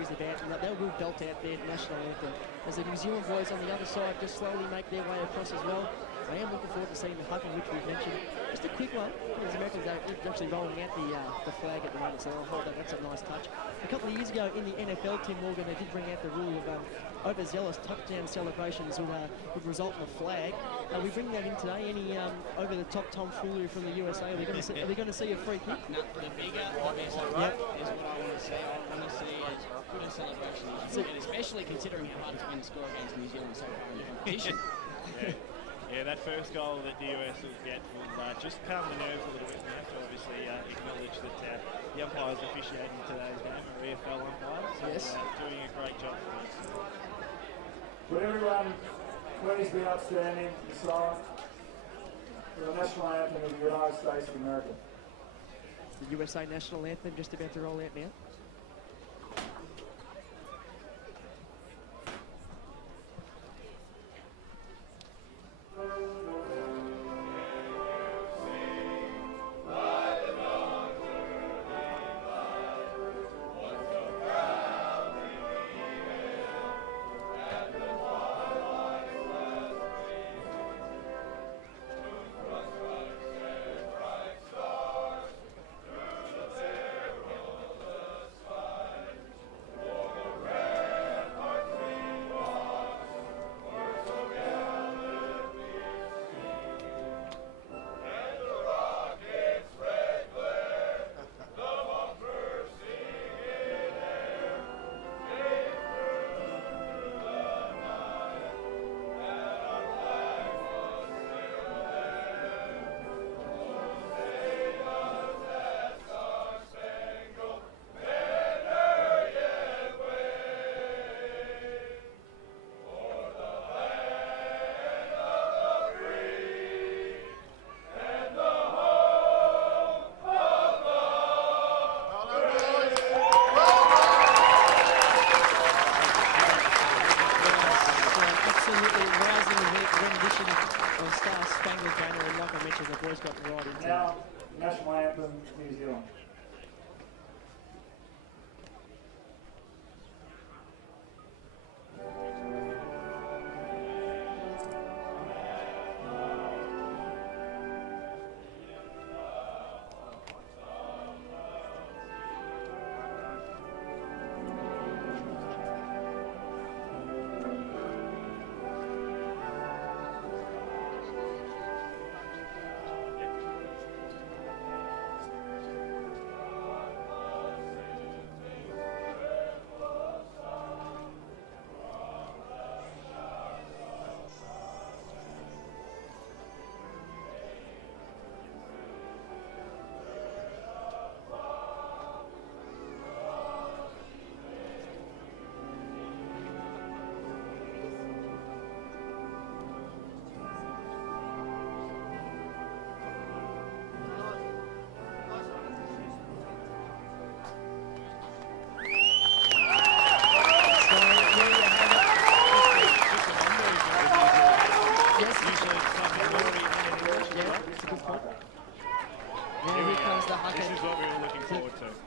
country's about, and they will belt out their national anthem. As the New Zealand boys on the other side just slowly make their way across as well. I am looking forward to seeing the hug, which we've mentioned. Just a quick one. The Americans are actually rolling out the flag at the moment, so I'll hold that. That's a nice touch. A couple of years ago in the NFL, Tim Morgan, they did bring out the rule of overzealous touchdown celebrations would result in a flag. Are we bringing that in today? Any over-the-top tomfoolery from the USA? Are we going to see a free kick? No, the bigger, the better, right? Is what I want to see. I want to see as good a celebration as you can, especially considering how hard it's been to score against New Zealand so far in the competition. Yeah, that first goal that the US will get will just calm the nerves a little bit. We have to obviously acknowledge that the umpires officiating today's game are EFL umpires, so yes. Doing a great job for us. Would everyone please be upstanding and silent for the national anthem of the United States of America? The USA national anthem just about to roll out now. Now, national anthem, New Zealand.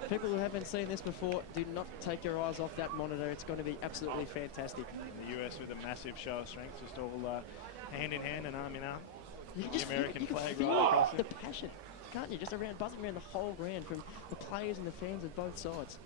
People who haven't seen this before, do not take your eyes off that monitor. It's going to be absolutely fantastic. The US with a massive show of strength, just all hand in hand and arm in arm. You The American flag right feel across the it. passion, can't you? Just around, buzzing around the whole ground from the players and the fans of both sides.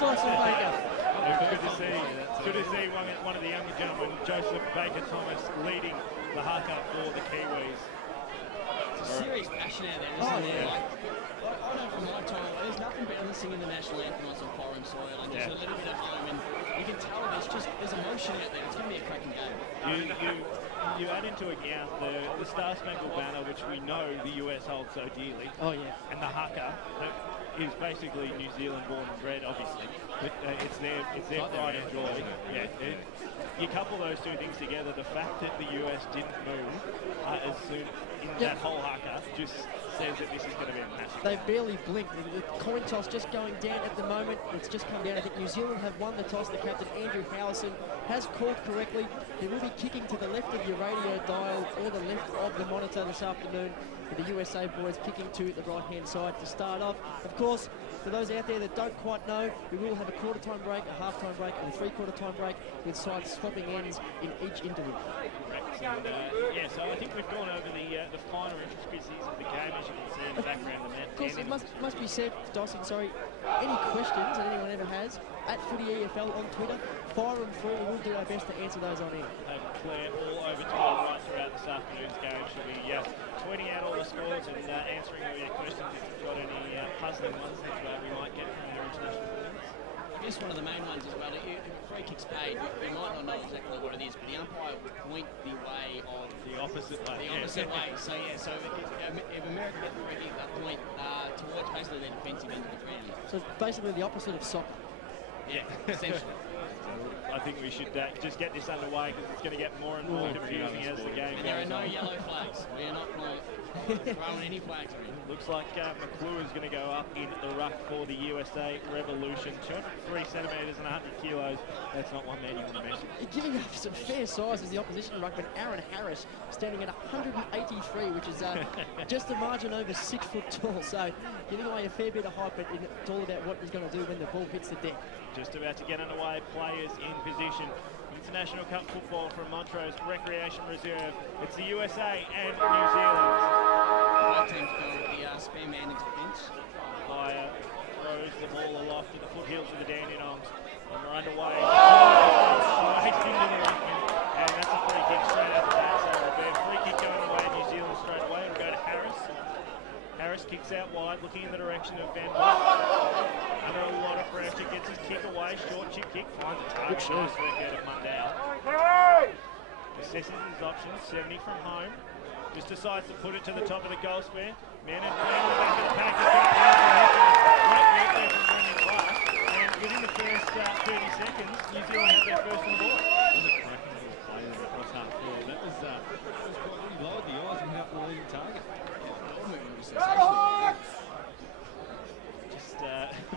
Dyson Baker. Good to see. Good to see one of the younger gentlemen, Joseph Baker Thomas, leading the haka for the Kiwis. It's a serious passion out there, isn't there? Like, I know from my time, there's nothing better than singing the national anthem on some foreign soil and just a little bit of home, and you can tell there's emotion out there. It's going to be a cracking game. You add into account the Star Spangled Banner, which we know the US holds so dearly. Oh, yeah. And the haka, that is basically New Zealand born and bred, obviously. But it's their pride and joy. Yeah. You couple those two things together, the fact that the US didn't move as soon in that whole haka just says that this is going to be a massive. They barely blinked. The coin toss just going down at the moment. It's just come down. I think New Zealand have won the toss. The captain, Andrew Howison, has called correctly. They will be kicking to the left of your radio dial or the left of the monitor this afternoon. With the USA boys kicking to the right-hand side to start off. Of course, for those out there that don't quite know, we will have a quarter-time break, a half-time break, and a three-quarter-time break with sides swapping ends in each interval. Correct. And, so I think we've gone over the finer intricacies of the game, as you can see in the background of the net. Of course, it must be said, Dyson, sorry, any questions that anyone ever has, at Footy EFL on Twitter, fire them through. We will do our best to answer those on air. Claire, all over Twitter right throughout this afternoon's game. She'll be tweeting out all the scores and answering all your questions if you've got any puzzling ones that we might get from your international audience. I guess one of the main ones as well, if a free kick's paid, you might not know exactly what it is, but the umpire will point the way of... The opposite way. The opposite way. So if America get the free kick, they'll point towards basically their defensive end of the ground. So it's basically the opposite of soccer. Yeah, essentially. I think we should just get this underway because it's going to get more and more confusing as the game goes on. And there are no yellow flags. We are not throwing any flags around. Looks like McClure's going to go up in the ruck for the USA Revolution. 203 centimetres and 100 kilos. That's not one man you want to mention. Giving up some fair size as the opposition ruckman, Aaron Harris, standing at 183, which is just a margin over 6 foot tall. So giving away a fair bit of height, but it's all about what he's going to do when the ball hits the deck. Just about to get underway, players in position. International Cup football from Montrose Recreation Reserve. It's the USA and New Zealand. Both teams go with the spare man into the bench. Fire throws the ball aloft to the foothills of the Dandenongs. And we're underway. Straight into the Richmond. And that's a free kick straight after that. So it'll be a free kick going away New Zealand straight away. It'll go to Harris. Harris kicks out wide, looking in the direction of Van Dyke. Under a lot of pressure, gets his kick away, short chip kick, finds a target. Nice work out of Mundell. Assesses his options, 70 from home. Just decides to put it to the top of the goal square. Man and back of the pack has got great work there from Brendan Clark. And within the first 30 seconds, New Zealand had their first on the board. That was quite really low at the eyes and out the leading target. Just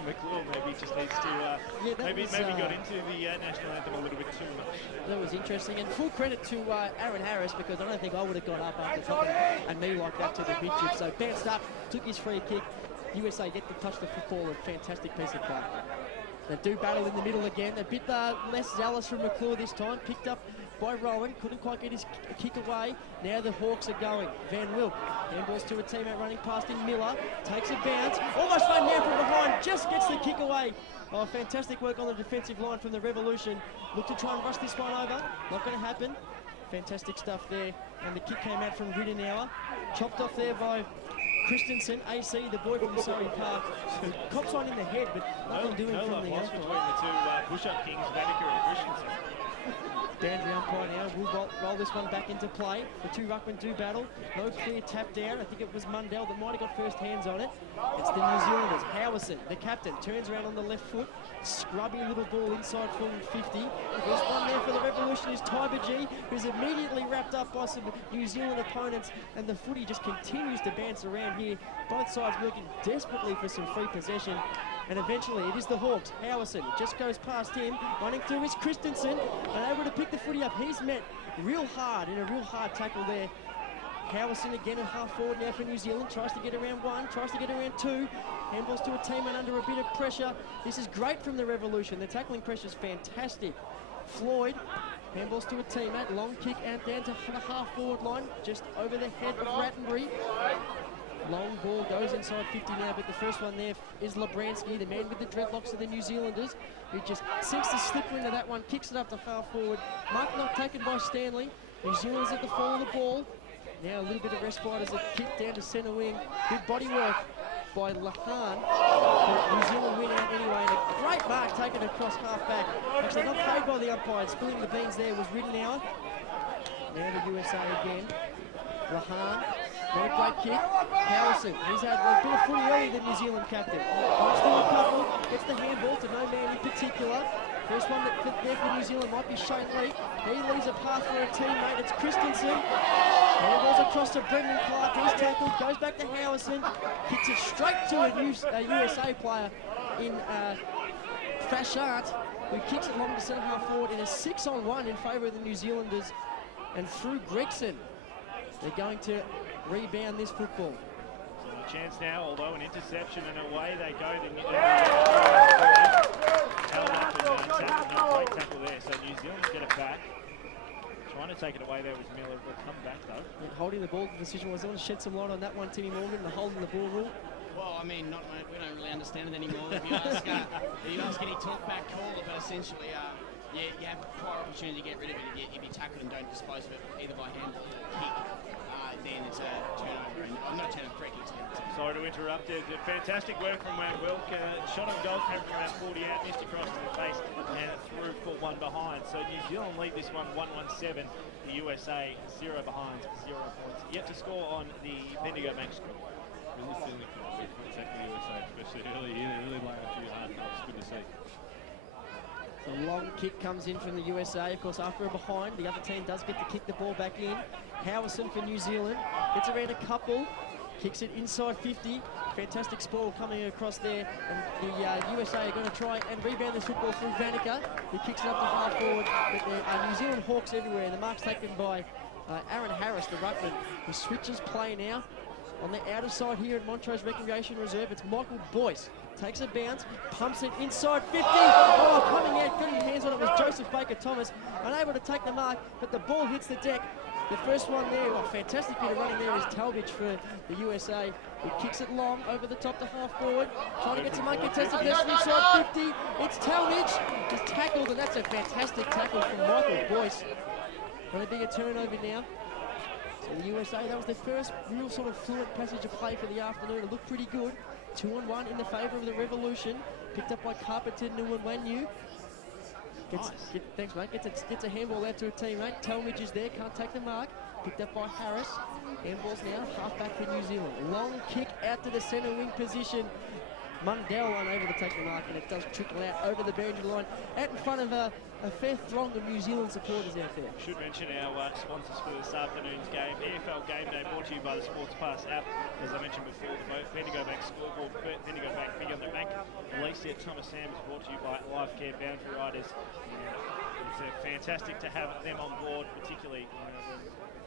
McClure maybe just needs to maybe got into the national anthem a little bit too much. That was interesting, and full credit to Aaron Harris, because I don't think I would have got up after dropping a knee like that to the midget. So bounced up, took his free kick. USA get to touch the football, a fantastic piece of play. They do battle in the middle again. A bit less zealous from McClure this time. Picked up by Rowan. Couldn't quite get his kick away. Now the Hawks are going. Van Wilk. Handballs to a teammate running past him. Miller takes a bounce. Almost run down from behind. Just gets the kick away. Oh, fantastic work on the defensive line from the Revolution. Look to try and rush this one over. Not going to happen. Fantastic stuff there. And the kick came out from Ridenour. Chopped off there by Christensen, AC, the boy from Surrey Park, who cops on in the head, but nothing doing from the outside. Between the two push-up kings, Vatiker and Christensen. Down the umpire now, will roll this one back into play. The two ruckmen do battle. No clear tap down. I think it was Mundell that might have got first hands on it. It's the New Zealanders. Howison, the captain, turns around on the left foot. Scrubby little ball inside forward 50. First one there for the Revolution is Tiber G, who's immediately wrapped up by some New Zealand opponents, and the footy just continues to bounce around here. Both sides working desperately for some free possession. And eventually it is the Hawks. Howison just goes past him. Running through is Christensen. Unable to pick the footy up. He's met real hard in a real hard tackle there. Howison again at half forward now for New Zealand. Tries to get around one. Tries to get around two. Handballs to a teammate under a bit of pressure. This is great from the Revolution. The tackling pressure is fantastic. Floyd. Handballs to a teammate. Long kick out down to the half forward line. Just over the head of Rattenbury. Long ball goes inside 50 now, but the first one there is Labransky, the man with the dreadlocks of the New Zealanders, who just sinks the slipper into that one, kicks it up to half forward. Mark not taken by Stanley. New Zealanders at the fall of the ball. Now a little bit of respite as a kick down to centre wing. Good body work by Lahan. New Zealand win out anyway, and a great mark taken across half back. Actually not paid by the umpire, spilling the beans there was Ridenour. Now the USA again. Lahan, not a great kick. Harrison, he's had a bit of footy early, the New Zealand captain. Comes to a couple, gets the handball to no man in particular. First one there for New Zealand might be Shane Lee. He leaves a path for a teammate, it's Christensen. Handballs across to Brendan Clark, he's tackled, goes back to Howison, kicks it straight to a USA player in Fashart, who kicks it long to centre half forward in a 6-on-1 in favour of the New Zealanders. And through Gregson, they're going to rebound this football. So a chance now, although an interception and away they go. Held up and great tackle there. So New Zealand get it back. Trying to take it away there was Miller, but come back though. And holding the ball, the decision was. I want to shed some light on that one, Timmy Morgan, the holding the ball rule. Well, I mean, we don't really understand it anymore. If you ask any talk-back caller, but essentially, you have prior opportunity to get rid of it if you tackle and don't dispose of it either by hand or kick. Then it's a turnover, and not a turnover, free kick. Sorry to interrupt. Fantastic work from Wayne Wilk. Shot on goal, came from around 40 out, missed across in the face, and through for one behind. So New Zealand lead this one 1-1-7. The USA 0 behind, 0 points. Yet to score on the Bendigo Bank score. Really feeling good contact with the USA, especially early in, really laying a few hard knocks. Good to see. The long kick comes in from the USA. Of course, after a behind, the other team does get to kick the ball back in. Howison for New Zealand gets around a couple, kicks it inside 50. Fantastic spoil coming across there, and the USA are going to try and rebound this football through Vanica, who kicks it up to half forward. But there are New Zealand Hawks everywhere. The mark's taken by Aaron Harris, the ruckman, who switches play now. On the outer side here at Montrose Recreation Reserve, it's Michael Boyce. Takes a bounce, pumps it inside 50. Oh, coming out, getting hands on it was Joseph Baker-Thomas. Unable to take the mark, but the ball hits the deck. The first one there, fantastic bit of running there is Talbich for the USA. He kicks it long over the top to half forward. Trying to get some uncontested possession inside 50. It's Talbich. He's tackled, and that's a fantastic tackle from Michael Boyce. Going to be a turnover now. So the USA, that was their first real sort of fluent passage of play for the afternoon. It looked pretty good. 2-on-1 in the favour of the Revolution. Picked up by Carpenter Nuwanwanyu. Thanks, mate. Gets a handball out to a teammate. Talmadge is there, can't take the mark. Picked up by Harris. Handballs now, half back for New Zealand. Long kick out to the centre wing position. Mundell unable to take the mark, and it does trickle out over the boundary line, out in front of a fair throng of New Zealand supporters out there. Should mention our sponsors for this afternoon's game. AFL Game Day brought to you by the Sports Pass app. As I mentioned before, the Bendigo Bank scoreboard, Bendigo Bank Big on the Bank. Alicia Thomas Sam is brought to you by Life Care Boundary Riders. It's fantastic to have them on board, particularly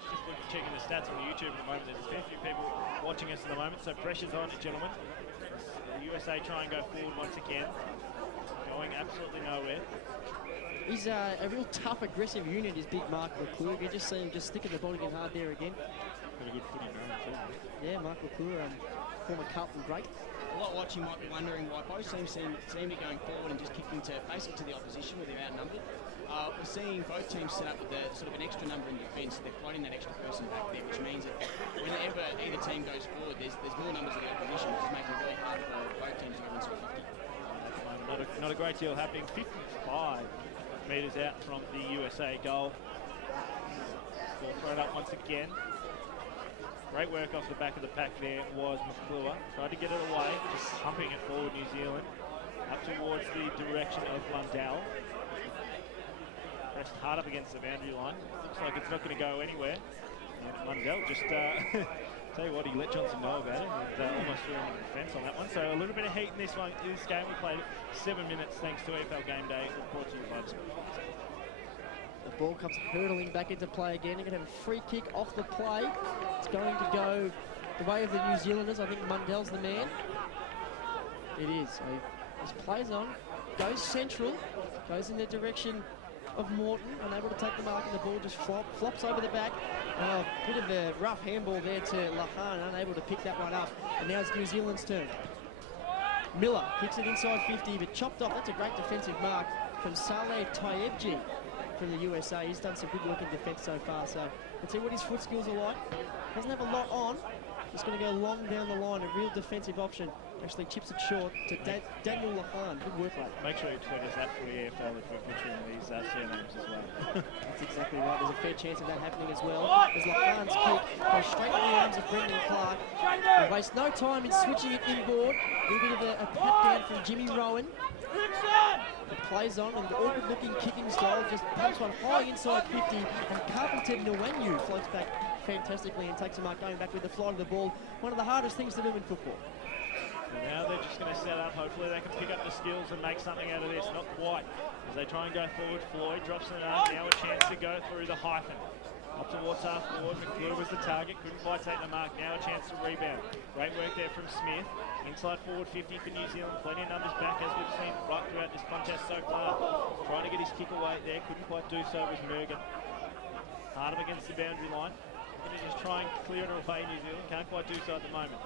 just checking the stats on YouTube at the moment. There's a fair few people watching us at the moment, so pressure's on, gentlemen. The USA try and go forward once again. Going absolutely nowhere. He's a real tough, aggressive unit, is big Mark McClure. You just see him just sticking the ball again hard there again. Got a good footy moment too. Yeah, Mark McClure, former Carlton great. A lot watching might be wondering why both teams seem to be going forward and just kicking to basically to the opposition where they're outnumbered. We're seeing both teams set up with sort of an extra number in defence. They're floating that extra person back there, which means that whenever either team goes forward, there's more numbers of the opposition, which is making it really hard for both teams to go inside 50. Not a great deal happening. 55 metres out from the USA goal. Ball thrown up once again. Great work off the back of the pack there was McClure. Tried to get it away, just pumping it forward New Zealand. Up towards the direction of Mundell. Pressed hard up against the boundary line. Looks like it's not going to go anywhere. And Mundell just, tell you what, he let Johnson know about it. And, almost threw him in the defence on that one. So a little bit of heat in this one. In this game, we played 7 minutes thanks to AFL Game Day. Brought to you by the Sports. The ball comes hurtling back into play again. They're going to have a free kick off the play. It's going to go the way of the New Zealanders. I think Mundell's the man. It is. So this plays on, goes central, goes in the direction of Morton, unable to take the mark, and the ball just flops over the back. Bit of a rough handball there to Lahan, unable to pick that one up. And now it's New Zealand's turn. Miller kicks it inside 50, but chopped off. That's a great defensive mark from Saleh Taibji from the USA. He's done some good work in defence so far, so let's see what his foot skills are like. Doesn't have a lot on. Just going to go long down the line, a real defensive option. Actually chips it short to Daniel Lahan. Good work rate. Make sure you tweet us that for the AFL if we're picturing these surnames as well. That's exactly right. There's a fair chance of that happening as well. As Lahan's kick goes straight to the arms of Brendan Clark. He wastes no time in switching it inboard. A little bit of a pat down from Jimmy Rowan. It plays on, and the awkward-looking kicking style just pumps one high inside 50, and Carpenter Nwanyu floats back fantastically and takes a mark going back with the flight of the ball. One of the hardest things to do in football. So now they're just going to set up. Hopefully they can pick up the skills and make something out of this. Not quite. As they try and go forward, Floyd drops it up. Now a chance to go through the hyphen. Up towards half forward. McClure was the target. Couldn't quite take the mark. Now a chance to rebound. Great work there from Smith. Inside forward 50 for New Zealand. Plenty of numbers back as we've seen right throughout this contest so far. Trying to get his kick away there. Couldn't quite do so with Mergen. Hard up against the boundary line. Going to just try and clear it away, New Zealand. Can't quite do so at the moment.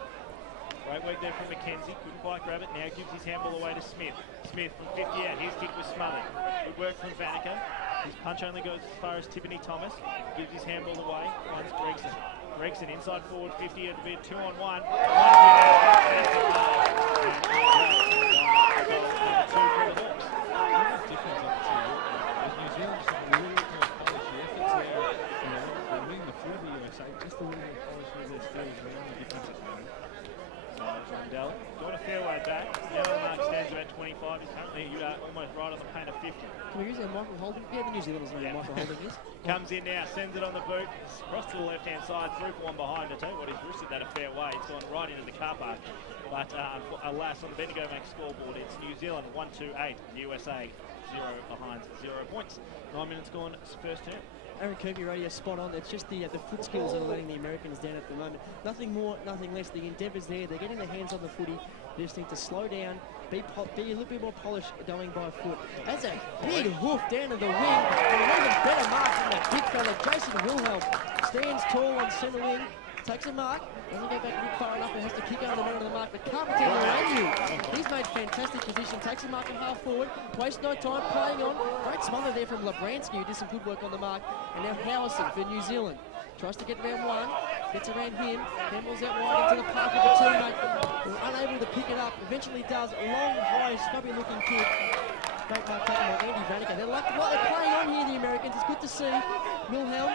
Great work there from McKenzie. Couldn't quite grab it. Now gives his handball away to Smith. Smith from 50 out. His kick was smothered. Good work from Vanica. His punch only goes as far as Tiffany Thomas. Gives his handball away. Finds Gregson. Gregson inside forward 50. It'll be a 2-on-1. Doing a fair way back. Now the mark stands about 25. He's currently almost right on the paint of 50. Can we use our Michael Holding? Yeah, the New Zealanders know who Michael Holding is. Comes in now, sends it on the boot, across to the left-hand side, through for one behind. I tell you what, he's roosted that a fair way. It's gone right into the car park. But alas, on the Bendigo Max scoreboard, it's New Zealand 1-2-8, USA 0 behind 0 points. 9 minutes gone, first turn. Aaron Kirby radio spot on. It's just the foot skills that are letting the Americans down at the moment. Nothing more, nothing less. The endeavour's there. They're getting their hands on the footy. They just need to slow down, be a little bit more polished going by foot. That's a big hoof down to the wing. And an even better mark from that big fella, Jason Wilhelm. Stands tall on centre wing. Takes a mark, doesn't go back a bit far enough and has to kick out the middle of the mark. But Carpenter Nwanyu, he's made fantastic position, takes a mark in half forward, wastes no time playing on. Great smother there from Labransky, who did some good work on the mark. And now Howison for New Zealand. Tries to get round one, gets around him, handballs out wide into the park of a teammate. Unable to pick it up, eventually does. A long, high, scrubby looking kick. Great mark taken by Andy Vanica. They like what they're playing on here, the Americans. It's good to see. Wilhelm.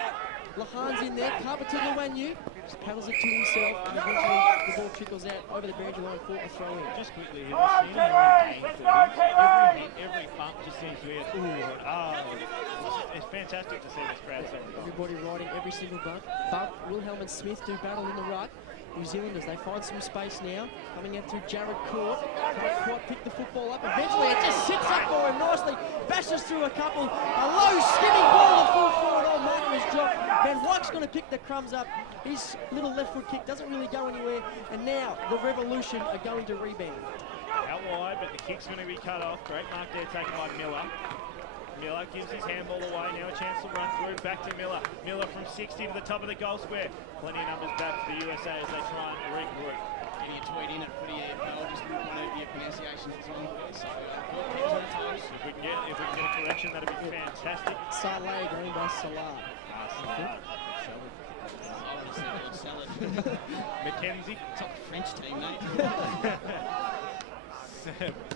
Lahan's in there, Carpenter Nwanyu just paddles it to himself, and eventually the ball trickles out over the boundary line for a throw in. Just quickly here, we've seen every hit, every bump just seems to be it's fantastic to see this crowd so everybody riding every single bump. Wilhelm and Smith do battle in the ruck. New Zealanders, they find some space now, coming out to Jared Court. Can't quite pick the football up. Eventually it just sits up for him nicely, bashes through a couple. A low skimming ball to full forward. Oh, Martin has dropped. Van Wyck's going to pick the crumbs up. His little left foot kick doesn't really go anywhere. And now the Revolution are going to rebound. Out wide, but the kick's going to be cut off. Great mark there taken by Miller. Miller gives his handball away. Now a chance to run through. Back to Miller. Miller from 60 to the top of the goal square. Plenty of numbers back for the USA as they try and regroup. Getting a tweet in at Footy AFL just to point out your pronunciation is wrong. So keep on toes. If we can get a correction, that'd be fantastic. Saleh going by Salah. Salad. McKenzie. Top French team, mate.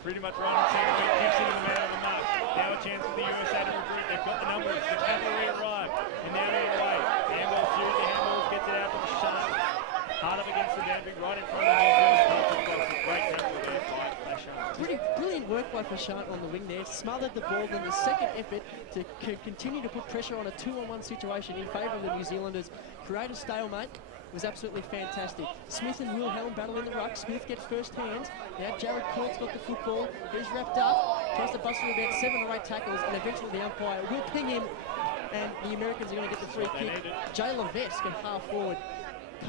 Pretty much right on centre. Kicks it in the man of the mark. Now a chance for the USA to regroup. They've got the numbers. The cavalry arrive. And now they're away. Handball through the handballs. Gets it out to the shot. Hard up against the boundary. Right in front of the New Zealand. Great tackle there by Fashant. Pretty brilliant work by Fashant on the wing there. Smothered the ball. Then the second effort to continue to put pressure on a 2-on-1 situation in favour of the New Zealanders. Create a stalemate. Was absolutely fantastic. Smith and Wilhelm battle in the ruck. Smith gets first hands. Now Jared Court's got the football. He's wrapped up. Tries to bust through about 7 or 8 tackles, and eventually the umpire will ping him, and the Americans are going to get the free kick. Jay Levesque at half forward.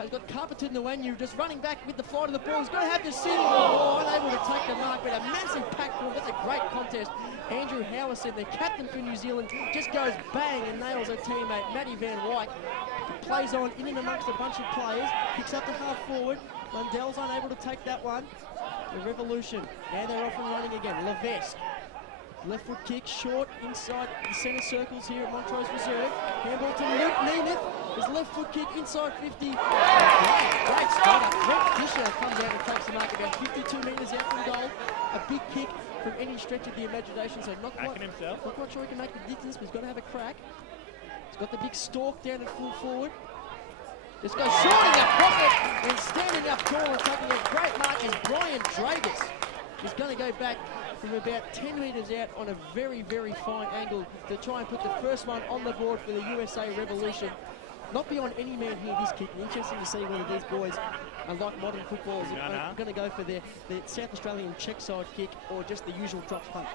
He's got Carpenter Nwanyu just running back with the flight of the ball. He's going to have to sit. Oh, unable to take the mark, but a massive pack for him. That's a great contest. Andrew Howison, the captain for New Zealand, just goes bang and nails her teammate, Matty Van Wyk. Plays on in and amongst a bunch of players, kicks up to half forward. Mundell's unable to take that one. The Revolution, now they're off and running again. Levesque, left foot kick, short inside the centre circles here at Montrose Reserve. Handball to Luke Nemeth. His left foot kick inside 50. Great starter. Brett Fisher comes out and takes the mark about 52 metres out from goal. A big kick from any stretch of the imagination. So not quite sure he can make the distance, but he's got to have a crack. He's got the big stalk down at full forward. Just goes shorting a pocket and standing up tall and taking a great mark is Brian Dragus. He's going to go back from about 10 metres out on a very, very fine angle to try and put the first one on the board for the USA Revolution. Not beyond any man here, this kick. Interesting to see whether these boys are like modern footballers are going to go for their South Australian check side kick or just the usual drop punt.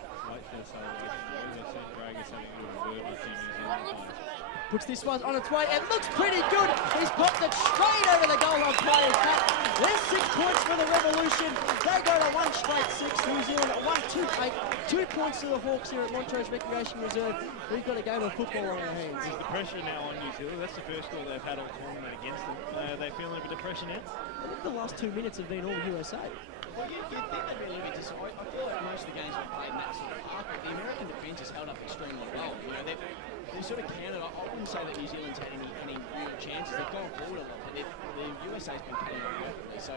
Puts this one on its way and looks pretty good. He's popped it straight over the goal line player's hat. There's 6 points for the Revolution. They go to 1 straight 6. New Zealand at 1-2-8. 2 points to the Hawks here at Montrose Recreation Reserve. We've got to go to football on our hands. There's the pressure now on New Zealand. That's the first goal they've had all tournament against them. Are they feeling a bit of pressure now? I think the last 2 minutes have been all USA. Well, you'd think they'd be a little bit disappointed. I feel like most of the games we've played in that sort of park, the American defence has held up extremely well. You know, they've sort of counted. I wouldn't say that New Zealand's had any real chances. They've gone forward a lot, but the USA's been cutting it perfectly. So,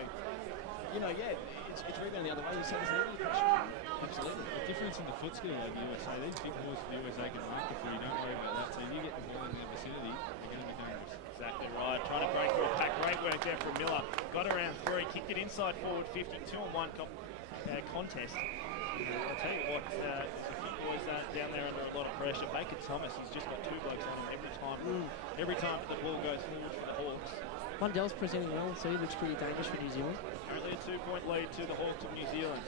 you know, yeah, it's rebound the other way. You say there's a little bit of pressure. Absolutely. The difference in the foot skill of the USA, these big balls for the USA can run before you don't worry about that. So if you get the ball in their vicinity, you're going to be dangerous. Exactly right. Trying to break through a pack. Great work there from Miller. Got around 3, kicked it inside forward 50, 2-on-1 contest. I'll tell you what, there's a few boys down there under a lot of pressure. Baker Thomas, he's just got 2 blokes on him every time the ball goes forward for the Hawks. Mundell's presenting well, so he looks pretty dangerous for New Zealand. Currently a 2-point lead to the Hawks of New Zealand.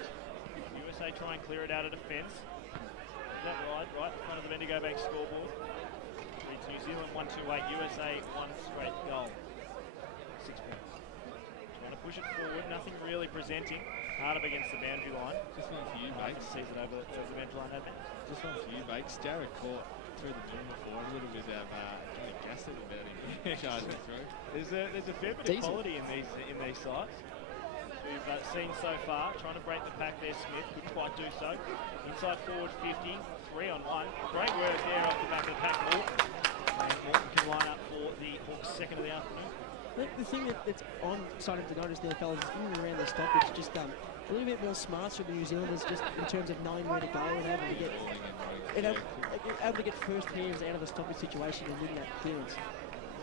USA try and clear it out of defence. Is that right? Right in front of the Bendigo Bank scoreboard. It's New Zealand 1-2-8, USA 1 straight goal. 6 points. Trying to push it forward, nothing really presenting. Hard up against the boundary line. Just one for you, Bakes. Sees it over the boundary line, hasn't it? Just one for you, Bakes. Jared caught through the middle before, a little bit of gassed it about him charging through. There's a fair bit of quality in these sides. We've seen so far, trying to break the pack there. Smith couldn't quite do so. Inside forward 50, 3-on-1. Great work there off the back of the pack. And Morton can line up for the Hawks' second of the afternoon. The thing that's I'm starting to notice now, fellas, is in and around the stoppage, just a little bit more smarts from the New Zealanders, just in terms of knowing where to go and able to get first hands out of a stoppage situation and win that clearance.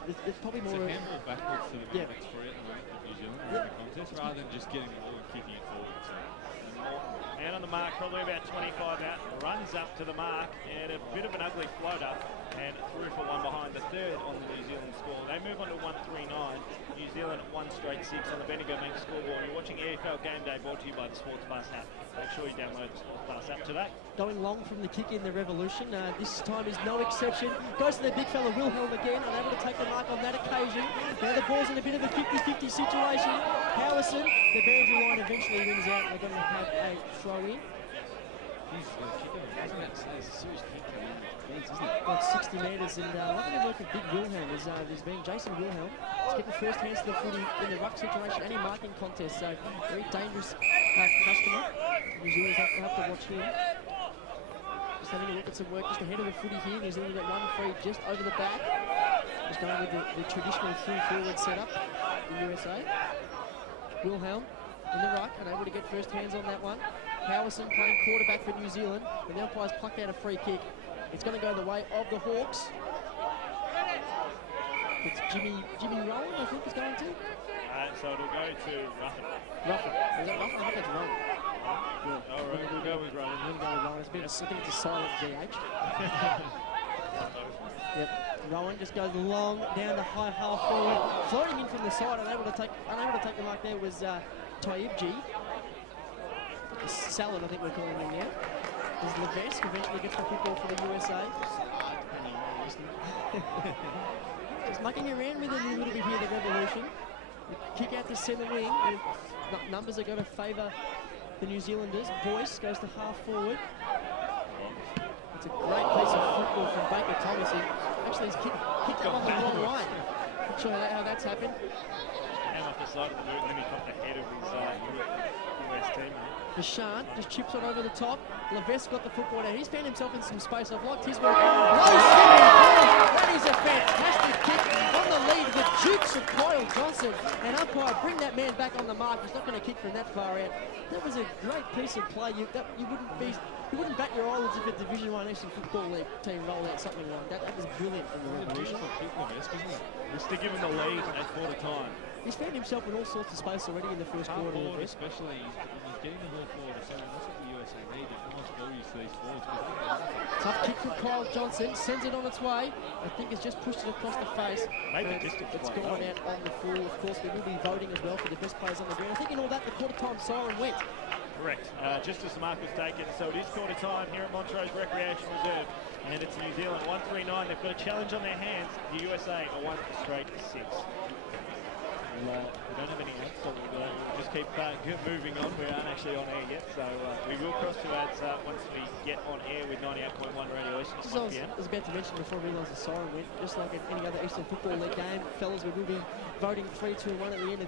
It's probably more. It's a handball backwards to the ball that's free at the moment for New Zealand in the contest, rather than just getting the ball and kicking it forward. So. Man on the mark, probably about 25 out, runs up to the mark, and a bit of an ugly floater, and through for one behind the third on the New Zealand score. They move on to 1-3-9. New Zealand at 1 straight 6 on the Bendigo Bank scoreboard. You're watching EFL Game Day, brought to you by the Sports Bus app. Make sure you download the Sports Bus app today. Going long from the kick in the Revolution. This time is no exception. Goes to the big fella Wilhelm again, unable to take the mark on that occasion. Now the ball's in a bit of a 50-50 situation. Howison, the boundary line eventually wins out. We're going to have a throw in. He's kicking it. I was about to say, it's a serious kick coming in. Isn't it? About 60 metres, and loving the work of Big Wilhelm. There's been Jason Wilhelm. He's getting first hands to the footy in the ruck situation and in marking contest, so very dangerous customer. New Zealanders have to watch him. Just having a look at some work just ahead of the footy here. New Zealand got 1 free just over the back. Just going with the traditional full forward setup in USA. Wilhelm in the ruck, unable to get first hands on that one. Howison playing quarterback for New Zealand, and the umpires plucked out a free kick. It's going to go the way of the Hawks. It's Jimmy Rowan, I think, is going to. So it'll go to Ruffin. Ruffin. Is that Ruffin? I think that's Rowan. Yeah. All right, we'll go with Rowan. We'll go with Rowan. I think it's a silent GH. Yep. Rowan just goes long down the high half forward, floating in from the side, unable to take the mark there was Taibji. Salad, I think we're calling him now. Is Levesque eventually gets the football for the USA. Just mucking around with it a little bit here, the Revolution. Kick out to centre wing. Numbers are going to favour the New Zealanders. Boyce goes to half forward. It's a great piece of football from Baker Thomas. He actually has kicked that one the wrong way. Not sure how that's happened. Came off the side of the boot and then he copped ahead of his US teammate. Bashant just chips on over the top. Levesque got the football out. He's found himself in some space. I've liked his work. Low spinning ball. That is a fantastic kick on the lead with jukes of Kyle Johnson. And umpire, bring that man back on the mark. He's not going to kick from that far out. That was a great piece of play. You wouldn't bat your eyelids if a Division 1 Eastern Football League team rolled out something like that. That was brilliant from the Revolution. Just to give him the lead at quarter time. He's found himself in all sorts of space already in the first quarter. Forward especially, he's getting the ball forward. So that's what the USA need. If nice ball use to these forwards. Tough kick from Kyle Johnson, sends it on its way. I think it's just pushed it across the face. Made the distance It's quite gone well. out on the full. Of course, we will be voting as well for the best players on the ground. I think in all that, the quarter time siren went. Correct. Just as the mark was taken. So it is quarter time here at Montrose Recreation Reserve. And it's New Zealand 139. They've got a challenge on their hands. The USA are 1 straight 6. We don't have any ads, so we'll just keep moving on. We aren't actually on air yet, so we will cross to ads once we get on air with 98.1 radio As stations. I was about to mention before I realised the siren went, just like at any other Eastern Football League game, fellas, we will be voting 3, 2, 1 at the end of